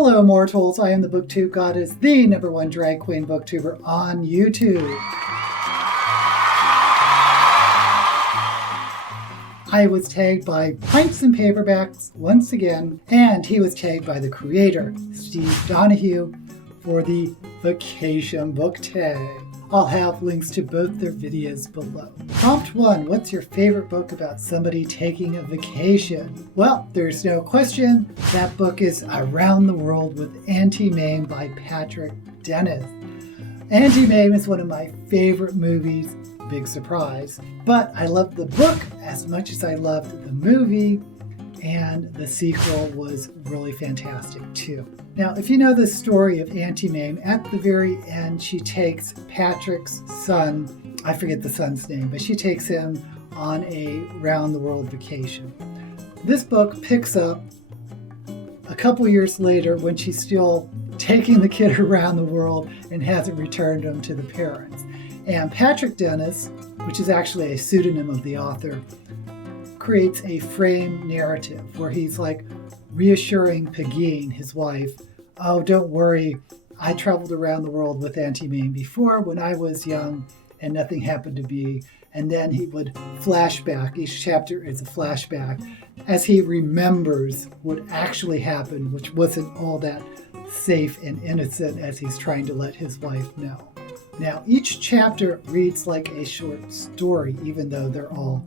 Hello mortals, I am the BookTube Goddess, the #1 drag queen booktuber on YouTube. I was tagged by Pints Paperbacks once again, and he was tagged by the creator, Steve Donahue, for the vacation book tag. I'll have links to both their videos below. Prompt 1, what's your favorite book about somebody taking a vacation? Well, there's no question, that book is Around the World with Auntie Mame by Patrick Dennis. Auntie Mame is one of my favorite movies, big surprise, but I loved the book as much as I loved the movie, and the sequel was really fantastic too. Now, if you know the story of Auntie Mame, at the very end, she takes Patrick's son, I forget the son's name, but she takes him on a round-the-world vacation. This book picks up a couple years later when she's still taking the kid around the world and hasn't returned him to the parents. And Patrick Dennis, which is actually a pseudonym of the author, creates a frame narrative where he's like reassuring Pegeen, his wife, oh, don't worry, I traveled around the world with Auntie Mame before when I was young and nothing happened to me. And then he would flashback, each chapter is a flashback, as he remembers what actually happened, which wasn't all that safe and innocent as he's trying to let his wife know. Now, each chapter reads like a short story, even though they're all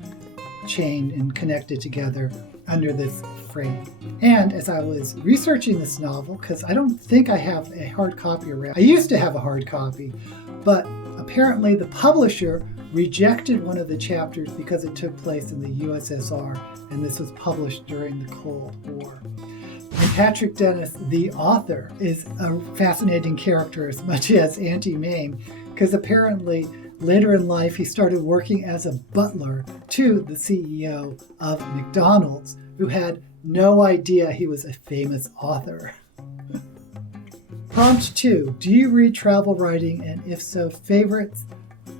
chained and connected together under this frame. And as I was researching this novel, because I don't think I have a hard copy around, I used to have a hard copy, but apparently the publisher rejected one of the chapters because it took place in the USSR, and this was published during the Cold War. And Patrick Dennis, the author, is a fascinating character as much as Auntie Mame, because apparently later in life he started working as a butler to the CEO of McDonald's, who had no idea he was a famous author. Prompt 2, do you read travel writing, and if so, favorites?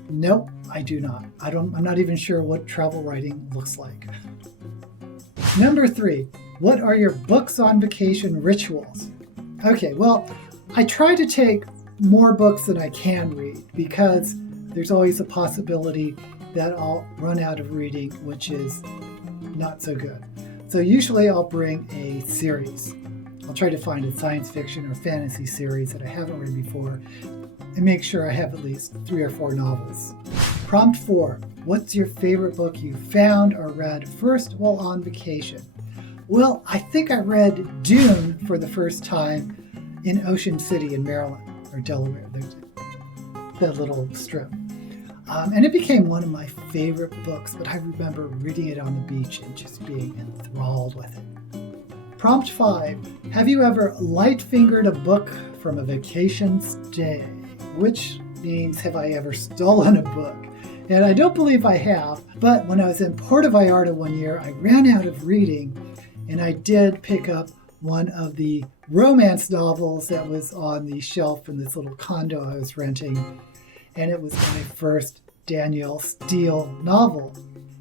Nope, I do not. I'm not even sure what travel writing looks like. Number 3, what are your books on vacation rituals? Okay, well, I try to take more books than I can read because there's always a possibility that I'll run out of reading, which is not so good. So usually I'll bring a series. I'll try to find a science fiction or fantasy series that I haven't read before and make sure I have at least 3 or 4 novels. Prompt 4, what's your favorite book you found or read first while on vacation? Well, I think I read Dune for the first time in Ocean City in Maryland, or Delaware. There's that little strip. And it became one of my favorite books, but I remember reading it on the beach and just being enthralled with it. Prompt 5, have you ever light-fingered a book from a vacation stay? Which means, have I ever stolen a book? And I don't believe I have, but when I was in Puerto Vallarta one year, I ran out of reading, and I did pick up one of the romance novels that was on the shelf in this little condo I was renting, and it was my first Danielle Steele novel.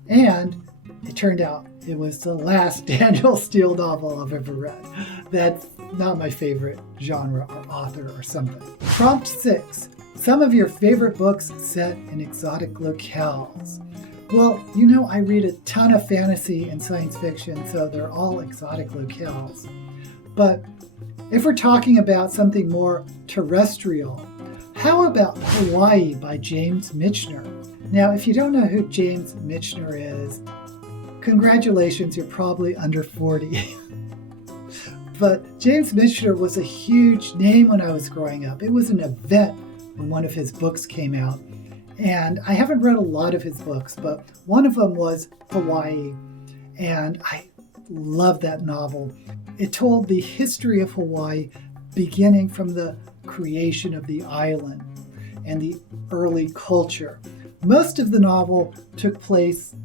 And it turned out it was the last Danielle Steele novel I've ever read. That's not my favorite genre or author or something. Prompt 6, some of your favorite books set in exotic locales. Well, you know, I read a ton of fantasy and science fiction, so they're all exotic locales. But if we're talking about something more terrestrial, how about Hawaii by James Michener? Now, if you don't know who James Michener is, congratulations, you're probably under 40. But James Michener was a huge name when I was growing up. It was an event when one of his books came out. And I haven't read a lot of his books, but one of them was Hawaii. And I loved that novel. It told the history of Hawaii, beginning from the creation of the island and the early culture. Most of the novel took place,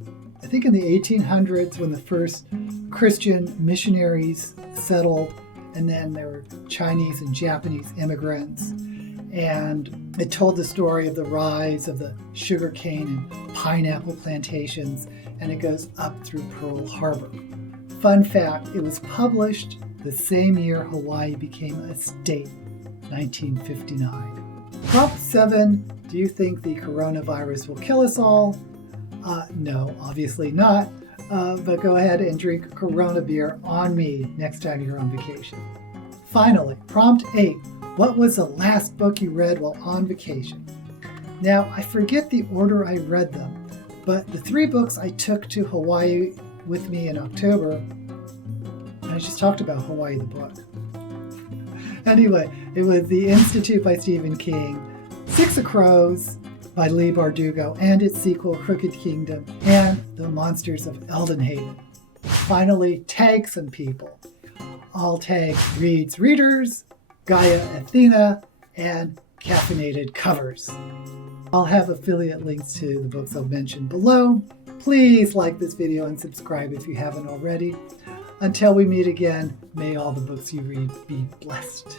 I think, in the 1800s when the first Christian missionaries settled, and then there were Chinese and Japanese immigrants. And it told the story of the rise of the sugarcane and pineapple plantations, and it goes up through Pearl Harbor. Fun fact, it was published the same year Hawaii became a state, 1959. Prompt 7, do you think the coronavirus will kill us all? No, obviously not. But go ahead and drink Corona beer on me next time you're on vacation. Finally, prompt 8. What was the last book you read while on vacation? Now, I forget the order I read them, but the 3 books I took to Hawaii with me in October, and I just talked about Hawaii the book. Anyway, it was The Institute by Stephen King, Six of Crows by Leigh Bardugo and its sequel, Crooked Kingdom, and The Monsters of Eldenhaven. Finally, tag some people. I'll tag Reads Readers, Gaia Athena, and Caffeinated Covers. I'll have affiliate links to the books I'll mention below. Please like this video and subscribe if you haven't already. Until we meet again, may all the books you read be blessed.